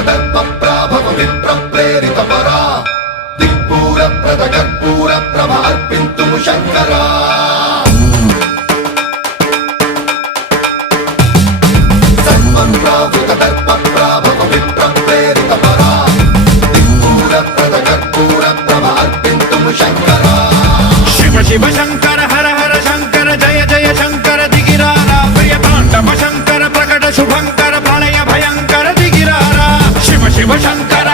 దర్పప్రాభవ విప్రప్రేరిత పరా దిక్పూర ప్రద కర్పూర ప్రభ అర్పింతుము శంకరా సర్వప్రావృత దర్పప్రాభవ విప్రప్రేరిత పరా దిక్పూర ప్రద కర్పూర ప్రభ అర్పింతుము శంకరా శివ శివ శంకర హర హర శంకర జయ జయ శంకర దిగిరారా ప్రియ తాండవ శంకర ప్రకట శుభంకర ప్రళయ భయంకర దిగిరారా శివ శివ శంకర